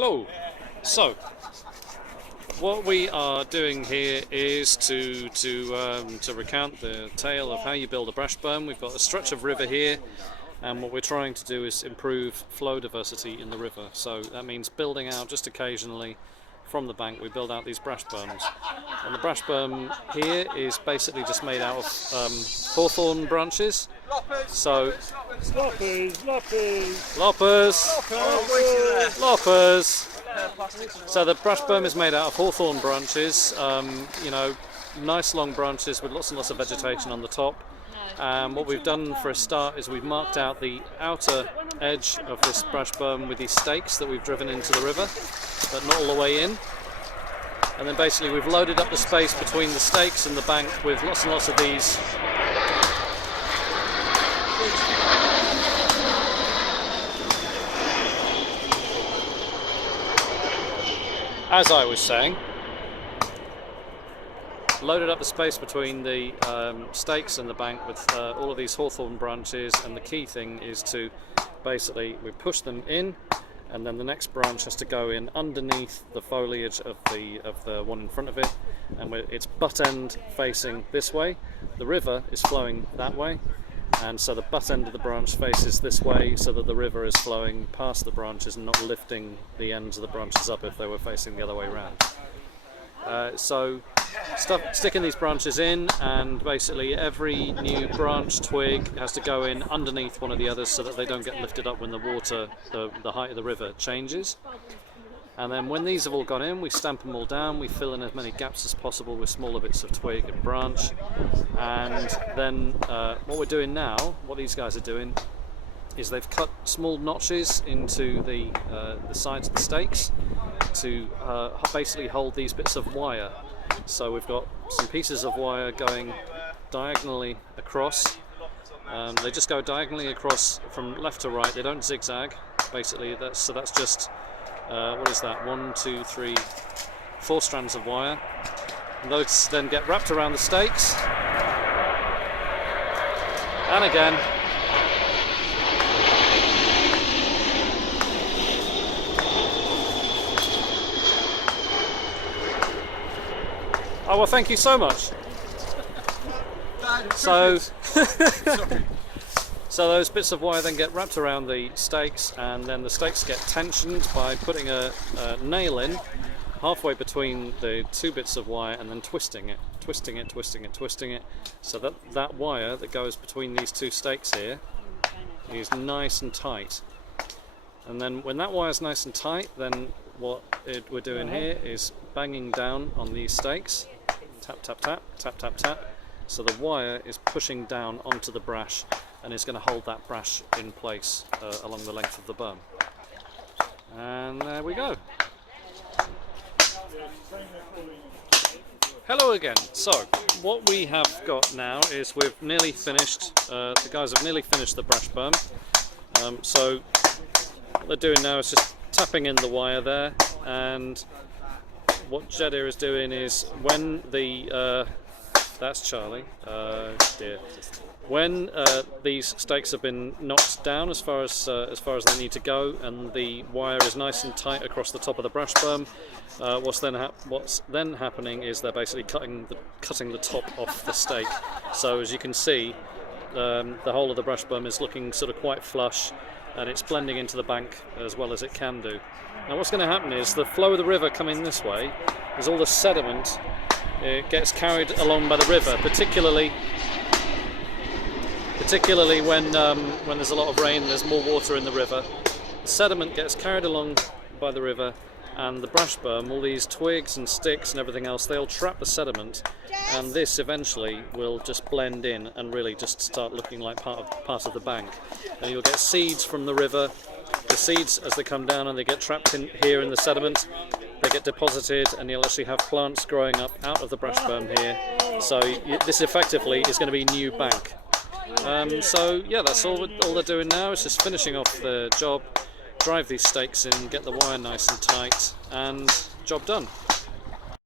Hello. So, what we are doing here is to recount the tale of how you build a brash berm. We've got a stretch of river here, and what we're trying to do is improve flow diversity in the river. So that means building out just occasionally from the bank. We build out these brash berms, and the brash berm here is basically just made out of hawthorn branches. So loppers. So the brash berm is made out of hawthorn branches, nice long branches with lots and lots of vegetation on the top. What we've done for a start is we've marked out the outer edge of this brash berm with these stakes that we've driven into the river, but not all the way in. And then basically we've loaded up the space between the stakes and the bank with lots and lots of these as I was saying, loaded up the space between the stakes and the bank with all of these hawthorn branches, and the key thing is to basically we push them in, and then the next branch has to go in underneath the foliage of the one in front of it, and it's butt end facing this way. The river is flowing that way, and so the butt end of the branch faces this way, so that the river is flowing past the branches and not lifting the ends of the branches up if they were facing the other way around. Sticking these branches in, and basically every new branch twig has to go in underneath one of the others so that they don't get lifted up when the water, the height of the river changes. And then when these have all gone in, we stamp them all down, we fill in as many gaps as possible with smaller bits of twig and branch. And then what we're doing now, what these guys are doing, is they've cut small notches into the sides of the stakes to basically hold these bits of wire. So we've got some pieces of wire going diagonally across. They just go diagonally across from left to right. They don't zigzag. Basically, that's just what is that? 1, 2, 3, 4 strands of wire. And those then get wrapped around the stakes. And again. Oh, well, thank you so much. So those bits of wire then get wrapped around the stakes, and then the stakes get tensioned by putting a nail in halfway between the two bits of wire, and then twisting it, so that wire that goes between these two stakes here is nice and tight. And then when that wire is nice and tight, then what we're doing here is banging down on these stakes. Tap, tap, tap, tap, tap, tap. So the wire is pushing down onto the brash and is going to hold that brash in place along the length of the berm. And there we go. Hello again. So what we have got now is we've nearly finished, the guys have nearly finished the brash berm. So what they're doing now is just tapping in the wire there, and what Jeddah is doing is when the that's Charlie. Dear. When these stakes have been knocked down as far as they need to go, and the wire is nice and tight across the top of the brash berm, what's then happening is they're basically cutting the top off the stake. So as you can see, the whole of the brash berm is looking sort of quite flush, and it's blending into the bank as well as it can do. Now what's going to happen is the flow of the river coming this way, is all the sediment gets carried along by the river, particularly when there's a lot of rain and there's more water in the river. The sediment gets carried along by the river, and the brash berm, all these twigs and sticks and everything else, they'll trap the sediment, and this eventually will just blend in and really just start looking like part of the bank. And you'll get seeds from the river. The seeds, as they come down and they get trapped in here in the sediment, they get deposited, and you'll actually have plants growing up out of the brash berm here. So this effectively is going to be new bank. So yeah, that's all they're doing now. It's just finishing off the job, drive these stakes in, get the wire nice and tight, and job done.